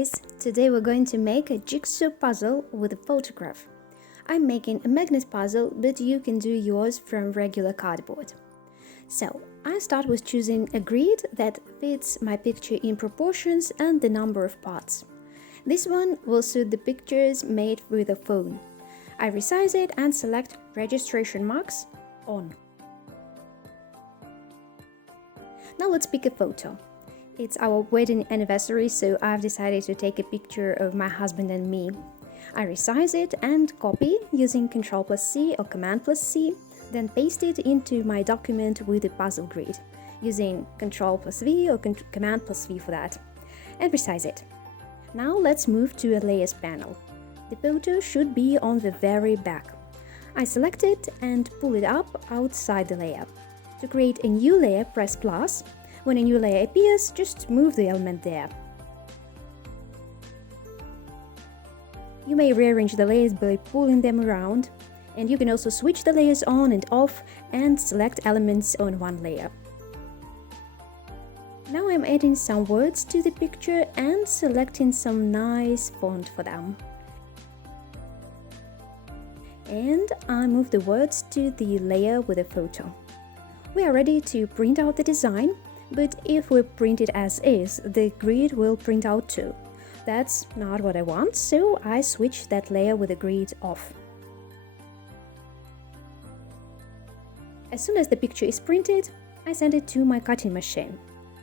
guys! Today we're going to make a jigsaw puzzle with a photograph. I'm making a magnet puzzle, but you can do yours from regular cardboard. So, I start with choosing a grid that fits my picture in proportions and the number of parts. This one will suit the pictures made with a phone. I resize it and select registration marks on. Now let's pick a photo. It's our wedding anniversary, so I've decided to take a picture of my husband and me. I resize it and copy using Ctrl+C or Command+C, then paste it into my document with the puzzle grid, using Ctrl+V or Command+V for that, and resize it. Now let's move to a layers panel. The photo should be on the very back. I select it and pull it up outside the layer. To create a new layer, press plus. When a new layer appears, just move the element there. You may rearrange the layers by pulling them around, and you can also switch the layers on and off and select elements on one layer. Now I'm adding some words to the picture and selecting some nice font for them. And I move the words to the layer with a photo. We are ready to print out the design. But if we print it as is, the grid will print out too. That's not what I want, so I switch that layer with the grid off. As soon as the picture is printed, I send it to my cutting machine.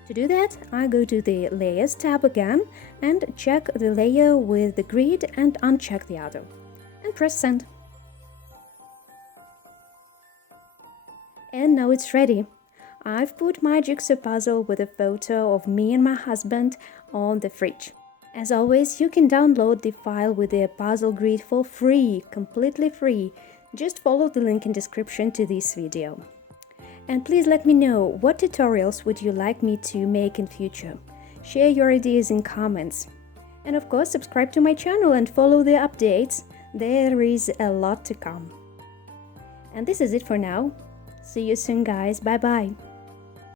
To do that, I go to the Layers tab again and check the layer with the grid and uncheck the other, and press send. And now it's ready. I've put my jigsaw puzzle with a photo of me and my husband on the fridge. As always, you can download the file with the puzzle grid for free, completely free. Just follow the link in description to this video. And please let me know what tutorials would you like me to make in future. Share your ideas in comments. And of course, subscribe to my channel and follow the updates. There is a lot to come. And this is it for now. See you soon, guys. Bye bye.